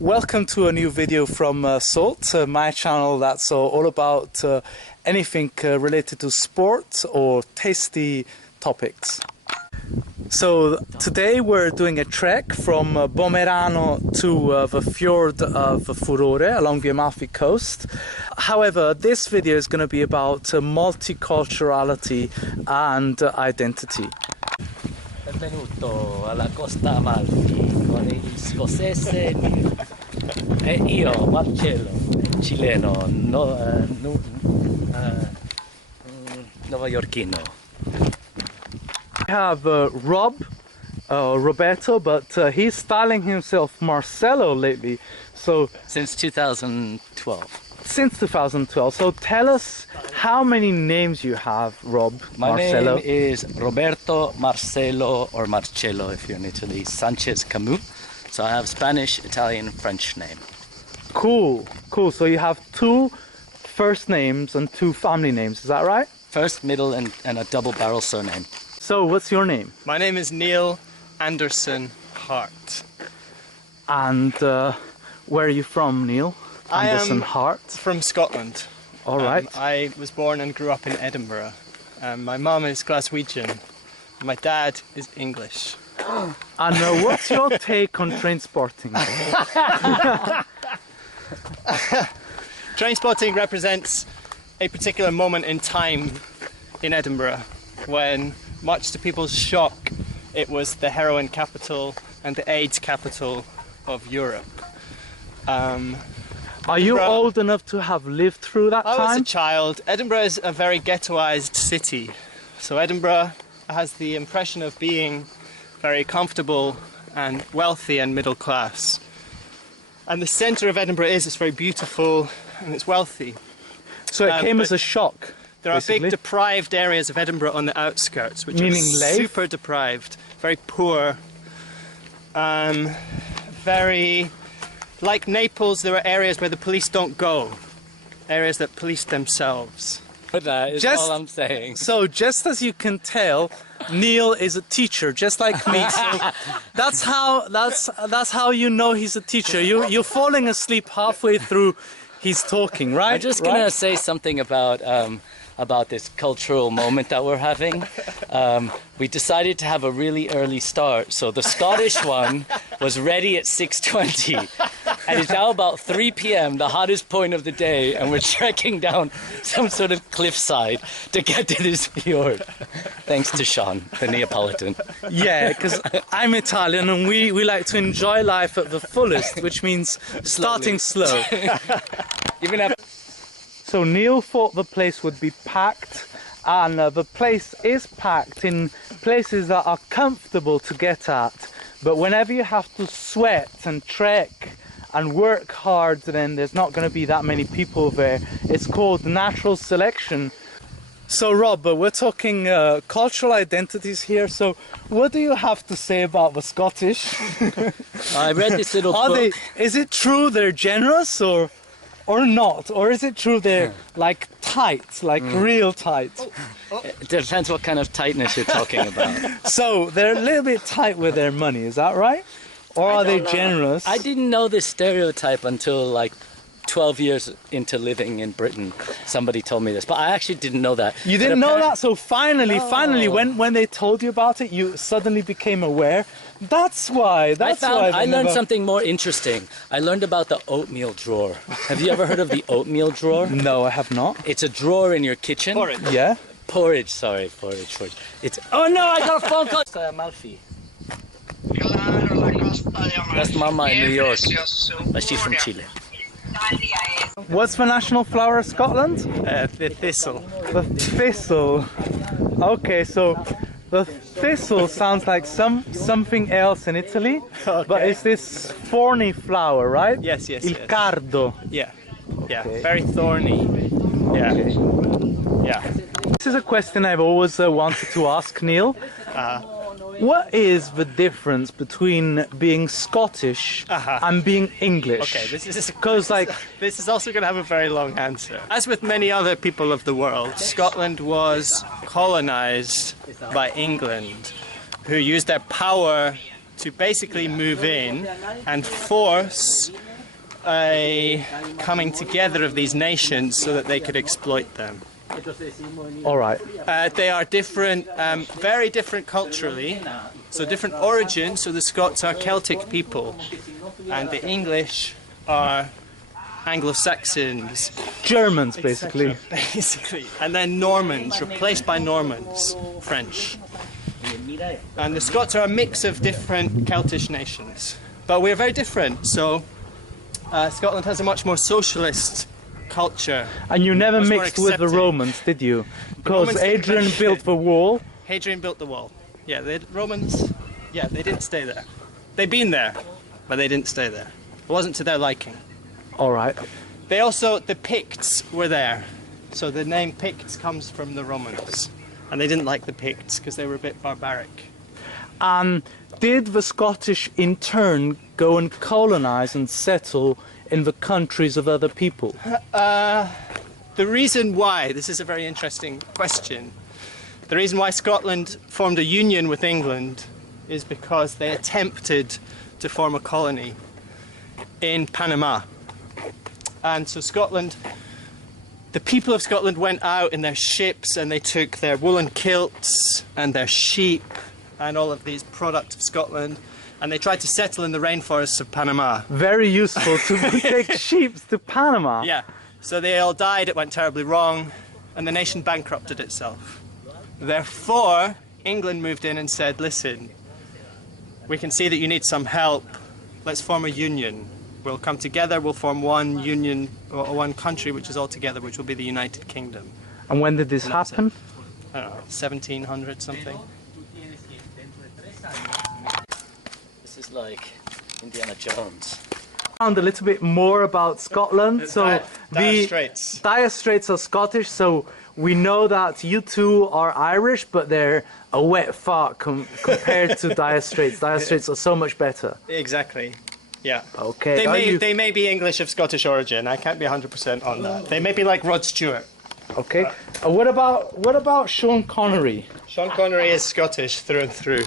Welcome to a new video from Salt, my channel that's all about anything related to sport or tasty topics. So today we're doing a trek from Bomerano to the fjord of Furore along the Amalfi Coast. However, this video is going to be about multiculturality and identity. Benvenuto alla Costa Amalfi con il scozzese e io, Marcello, cileno, newyorkino. We have Roberto, but he's styling himself Marcello lately. So Since 2012. Since 2012. So tell us how many names you have, Rob. My Marcello. name is Roberto Marcello, or Marcello if you're in Italy, Sanchez Camus. So I have Spanish, Italian, French name. Cool, cool. So you have two first names and two family names, is that right? First, middle, and a double barrel surname. So what's your name? My name is Neil Anderson Hart. And where are you from, Neil? Anderson I am Hart. from Scotland. All right. I was born and grew up in Edinburgh. My mum is Glaswegian. My dad is English. And what's your take on train spotting? Train spotting represents a particular moment in time in Edinburgh when, much to people's shock, it was the heroin capital and the AIDS capital of Europe. Are you old enough to have lived through that time? I was a child. Edinburgh is a very ghettoised city. So Edinburgh has the impression of being very comfortable and wealthy and middle class. And the centre of Edinburgh it's very beautiful and it's wealthy. So it came as a shock. There are basically big deprived areas of Edinburgh on the outskirts, which Meaning are life? super deprived, very poor. Very, like Naples, there are areas where the police don't go, areas that police themselves. That is all I'm saying. So just as you can tell, Neil is a teacher, just like me. So that's how you know he's a teacher. You're falling asleep halfway through he's talking, right? I'm just gonna say something about this cultural moment that we're having. We decided to have a really early start, so the Scottish one was ready at 6:20, and it's now about 3 p.m., the hottest point of the day, and we're trekking down some sort of cliffside to get to this fjord. Thanks to Sean, the Neapolitan. Yeah, because I'm Italian and we like to enjoy life at the fullest, which means starting slow. You're gonna have. So Neil thought the place would be packed, and the place is packed in places that are comfortable to get at. But whenever you have to sweat and trek and work hard, then there's not going to be that many people there. It's called natural selection. So Rob, we're talking cultural identities here. So what do you have to say about the Scottish? I read this little book. Is it true they're generous or not? Or is it true they're like tight, like real tight? It depends what kind of tightness you're talking about. So they're a little bit tight with their money, is that right? Or are they generous? I didn't know this stereotype until like 12 years into living in Britain. Somebody told me this, but I actually didn't know that. You didn't know that? So finally, when they told you about it, you suddenly became aware. That's why. I learned something more interesting. I learned about the oatmeal drawer. Have you ever heard of the oatmeal drawer? No, I have not. It's a drawer in your kitchen. Porridge. Yeah? Porridge, sorry, porridge. It's. Oh no, I got a phone call. Amalfi. That's Mama in New York, but she's from Chile. What's the national flower of Scotland? The thistle. The thistle. Okay, so the thistle sounds like something else in Italy, but it's this thorny flower, right? Yes, yes, Il yes. cardo. Yeah, yeah, Okay. very thorny. Yeah, Okay. yeah. This is a question I've always wanted to ask, Neil. What is the difference between being Scottish and being English? Okay, this is this is also going to have a very long answer. As with many other people of the world, Scotland was colonized by England, who used their power to basically move in and force a coming together of these nations so that they could exploit them. All right. They are different, very different culturally, so different origins. So the Scots are Celtic people, and the English are Anglo-Saxons. Germans, basically. Basically. And then Normans, replaced by Normans, French. And the Scots are a mix of different Celtic nations. But we're very different, so Scotland has a much more socialist culture. And you never mixed with the Romans, did you? Because Adrian built the wall. Hadrian built the wall. Yeah, the Romans, yeah, they didn't stay there. They'd been there, but they didn't stay there. It wasn't to their liking. All right. They also, the Picts were there. So the name Picts comes from the Romans. And they didn't like the Picts because they were a bit barbaric. And did the Scottish in turn go and colonize and settle in the countries of other people? The reason why, this is a very interesting question, the reason why Scotland formed a union with England is because they attempted to form a colony in Panama. And so Scotland, the people of Scotland went out in their ships and they took their woolen kilts and their sheep and all of these products of Scotland, and they tried to settle in the rainforests of Panama. Very useful to take sheep to Panama. Yeah, so they all died, it went terribly wrong, and the nation bankrupted itself. Therefore, England moved in and said, listen, we can see that you need some help, let's form a union. We'll come together, we'll form one union, or one country which is all together, which will be the United Kingdom. And when did this happen? I don't know, 1700 something. This is like Indiana Jones. Found a little bit more about Scotland. So Dire Straits. Dire Straits are Scottish, so we know that you two are Irish, but they're a wet fart compared to Dire Straits. Dire Straits are so much better. Exactly. Yeah. Okay. They may be English of Scottish origin. I can't be 100% on that. They may be like Rod Stewart. Okay. What about Sean Connery? Sean Connery is Scottish through and through.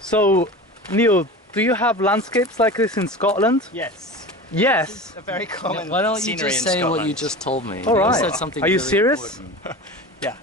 So, Neil, do you have landscapes like this in Scotland? Yes. Yes. A very common Why don't you scenery just in say Scotland. what you just told me? All right. Neil said something Are you really serious? important. Yeah.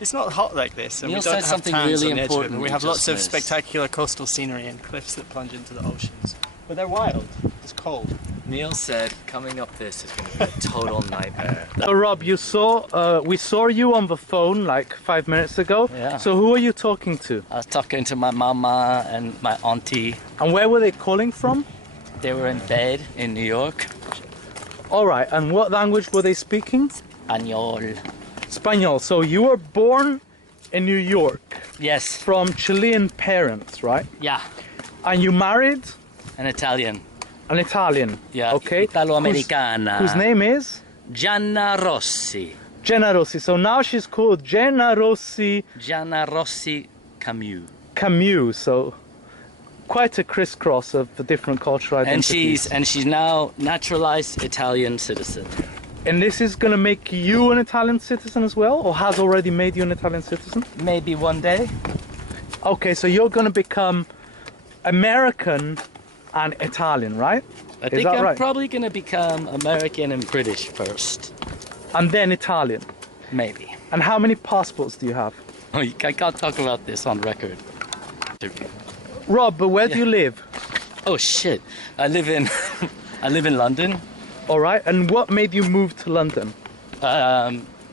It's not hot like this, and Neil we don't said have something towns really on the edge of it, important but we we have lots just of missed. spectacular coastal scenery and cliffs that plunge into the oceans. But they're wild. It's cold. Neil said coming up this is going to be a total nightmare. So Rob, we saw you on the phone like 5 minutes ago. Yeah. So who are you talking to? I was talking to my mama and my auntie. And where were they calling from? They were in bed in New York. All right. And what language were they speaking? Añol. Spanish. So you were born in New York Yes. from Chilean parents, right? Yeah. And you married An Italian. an Italian. Yeah. Okay. Italo-Americana. Whose name is? Gianna Rossi. Jenna Rossi. So now she's called Jenna Rossi Gianna Rossi Camus. Camus. So quite a crisscross of the different cultural identities. And she's now naturalized Italian citizen. And this is going to make you an Italian citizen as well, or has already made you an Italian citizen? Maybe one day. Okay, so you're going to become American and Italian, right? I think that I'm right? probably going to become American and British first. And then Italian. Maybe. And how many passports do you have? Oh, I can't talk about this on record. Rob, but where do you live? Oh shit! I live in London. All right, and what made you move to London?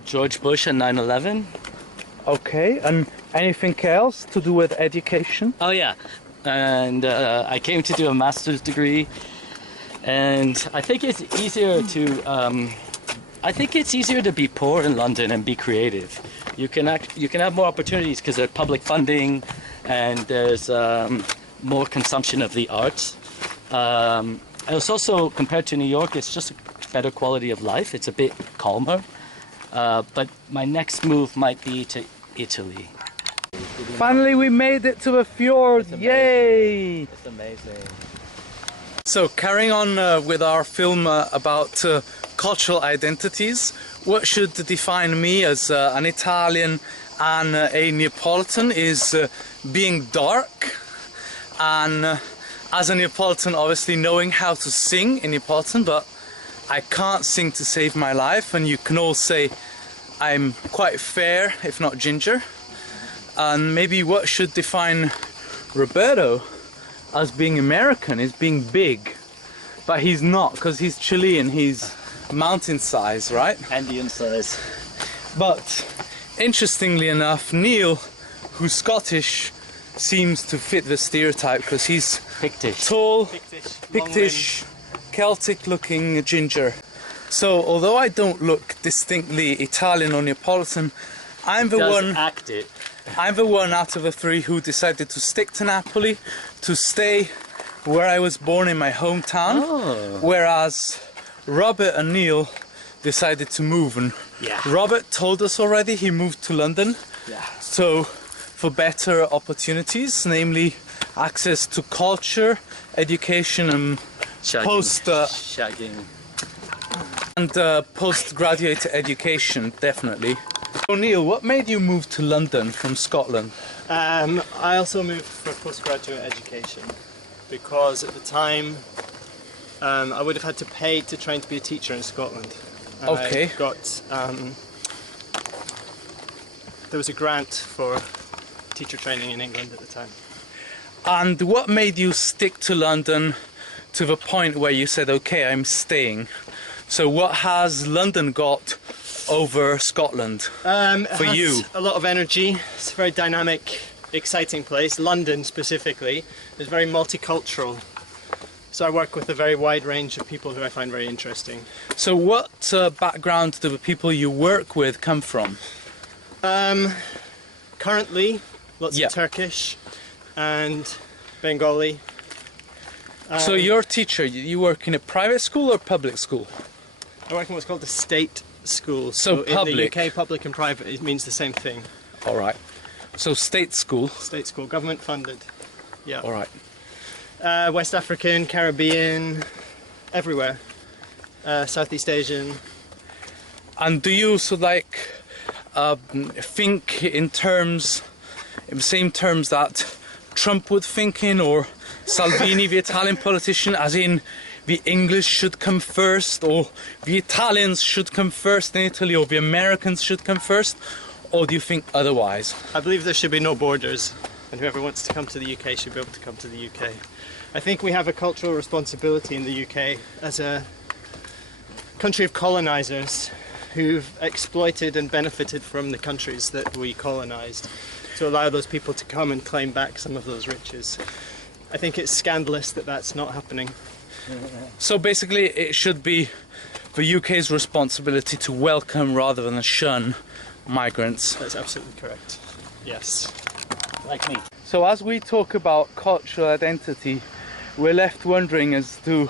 George Bush and 9/11. Okay, and anything else to do with education? Oh yeah, and I came to do a master's degree, and I think it's easier to be poor in London and be creative. You can have more opportunities because there's public funding, and there's more consumption of the arts. It's also, compared to New York, it's just a better quality of life. It's a bit calmer. But my next move might be to Italy. Finally, we made it to the fjord. Yay! It's amazing. So, carrying on with our film about cultural identities, what should define me as an Italian and a Neapolitan is being dark and as a Neapolitan, obviously knowing how to sing in Neapolitan, but I can't sing to save my life, and you can all say I'm quite fair, if not ginger. And maybe what should define Roberto as being American is being big, but he's not, because he's Chilean, he's mountain size, right? Andean size. But interestingly enough, Neil, who's Scottish, seems to fit the stereotype because he's Pictish. tall, Pictish, Celtic looking ginger. So although I don't look distinctly Italian or Neapolitan, I'm the one Act it. I'm the one out of the three who decided to stick to Napoli, to stay where I was born in my hometown, whereas Robert and Neil decided to move. And Robert told us already he moved to London, so for better opportunities, namely access to culture, education, and postgraduate education, definitely. So Neil, what made you move to London from Scotland? I also moved for postgraduate education because at the time I would have had to pay to train to be a teacher in Scotland. And Okay. I got there was a grant for teacher training in England at the time. And what made you stick to London to the point where you said, okay, I'm staying? So what has London got over Scotland for you? A lot of energy. It's a very dynamic, exciting place. London specifically is very multicultural. So I work with a very wide range of people who I find very interesting. So what background do the people you work with come from? Currently, lots of Turkish and Bengali. So you're a teacher, you work in a private school or public school? I work in what's called the state school. So public. In the UK, public and private, it means the same thing. All right. So state school. State school, government funded. Yeah. All right. West African, Caribbean, everywhere. Southeast Asian. And do you also like think in the same terms that Trump would think in, or Salvini, the Italian politician, as in the English should come first, or the Italians should come first in Italy, or the Americans should come first? Or do you think otherwise? I believe there should be no borders, and whoever wants to come to the UK should be able to come to the UK. I think we have a cultural responsibility in the UK as a country of colonisers who've exploited and benefited from the countries that we colonised, to allow those people to come and claim back some of those riches. I think it's scandalous that that's not happening. So basically it should be the UK's responsibility to welcome rather than shun migrants. That's absolutely correct. Yes. Like me. So as we talk about cultural identity, we're left wondering as to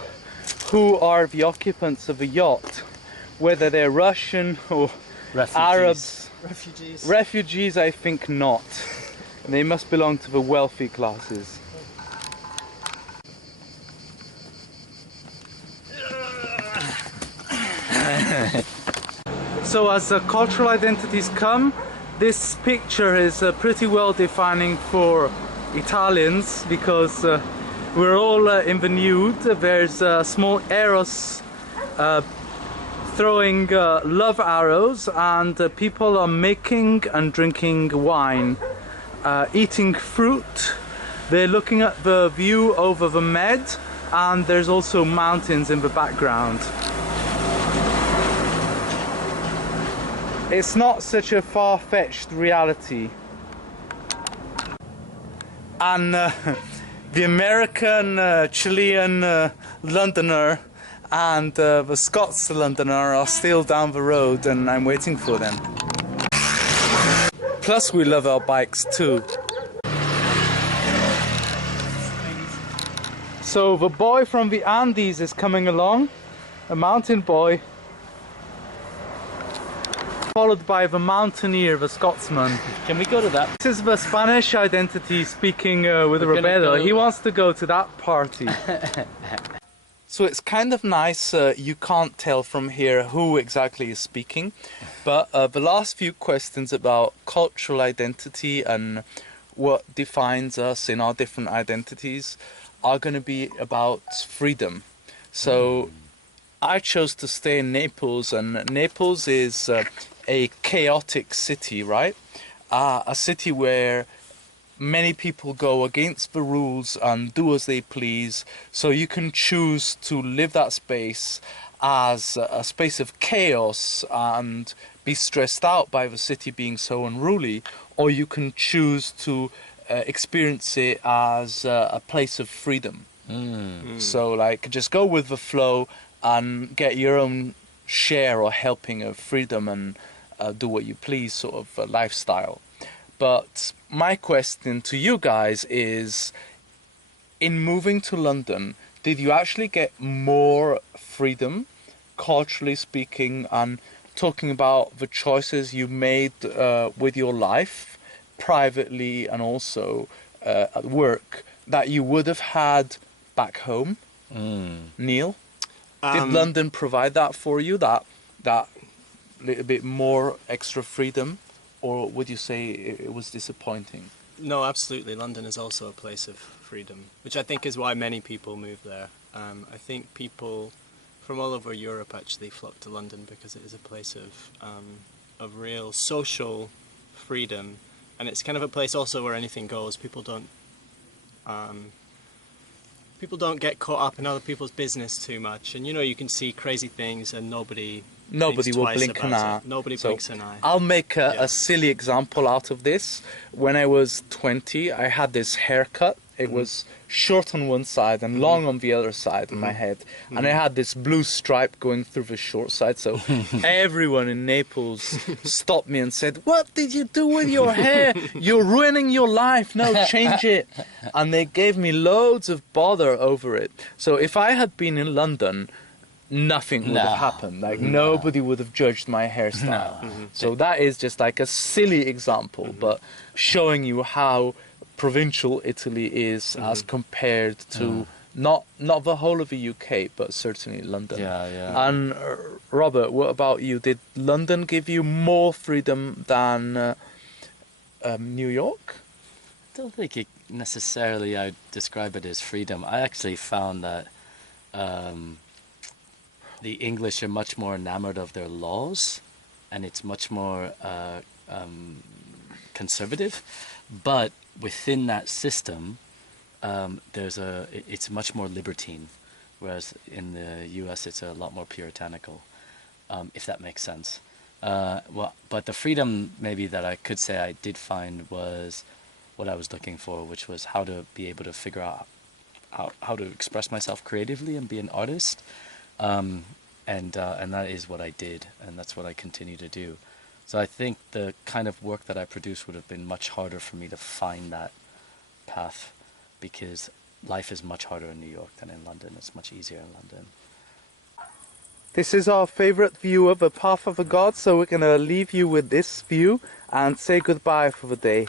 who are the occupants of the yacht, whether they're Russian or Arabs. Refugees, I think not. They must belong to the wealthy classes. So as cultural identities come, this picture is pretty well defining for Italians, because we're all in the nude. There's small arrows throwing love arrows, and people are making and drinking wine, eating fruit. They're looking at the view over the Med, and there's also mountains in the background. It's not such a far-fetched reality. And the American, Chilean Londoner and the Scots Londoner are still down the road, and I'm waiting for them. Plus we love our bikes too. So the boy from the Andes is coming along, a mountain boy, followed by the mountaineer, the Scotsman. Can we go to that? This is the Spanish identity speaking with Roberto. He wants to go to that party. So it's kind of nice, you can't tell from here who exactly is speaking, but the last few questions about cultural identity and what defines us in our different identities are going to be about freedom. So I chose to stay in Naples, and Naples is a chaotic city, right? A city where many people go against the rules and do as they please. So you can choose to live that space as a space of chaos and be stressed out by the city being so unruly, or you can choose to experience it as a place of freedom. So like just go with the flow and get your own share or helping of freedom and do what you please sort of lifestyle. But my question to you guys is, in moving to London, did you actually get more freedom, culturally speaking, and talking about the choices you made with your life, privately and also at work, that you would have had back home? Neil? Did London provide that for you, that little bit more extra freedom? Or would you say it was disappointing? No, absolutely. London is also a place of freedom, which I think is why many people move there. I think people from all over Europe actually flock to London because it is a place of real social freedom, and it's kind of a place also where anything goes. People don't get caught up in other people's business too much, and you can see crazy things and nobody will blink an eye. Nobody blinks an eye. I'll make a silly example out of this. When I was 20, I had this haircut. It was short on one side and long on the other side of my head. And I had this blue stripe going through the short side. So everyone in Naples stopped me and said, "What did you do with your hair? You're ruining your life. No, change it." And they gave me loads of bother over it. So if I had been in London, nothing would have happened. Like nobody would have judged my hairstyle. So that is just like a silly example, but showing you how provincial Italy is as compared to not the whole of the UK, but certainly London. And Robert, what about you? Did London give you more freedom than New York? I don't think necessarily I'd describe it as freedom. I actually found that the English are much more enamored of their laws, and it's much more conservative. But within that system, it's much more libertine, whereas in the U.S. it's a lot more puritanical, if that makes sense. But the freedom maybe that I could say I did find was what I was looking for, which was how to be able to figure out how to express myself creatively and be an artist. And that is what I did, and that's what I continue to do. So I think the kind of work that I produce would have been much harder for me to find that path, because life is much harder in New York than in London. It's much easier in London. This is our favorite view of the Path of the Gods, so we're going to leave you with this view and say goodbye for the day.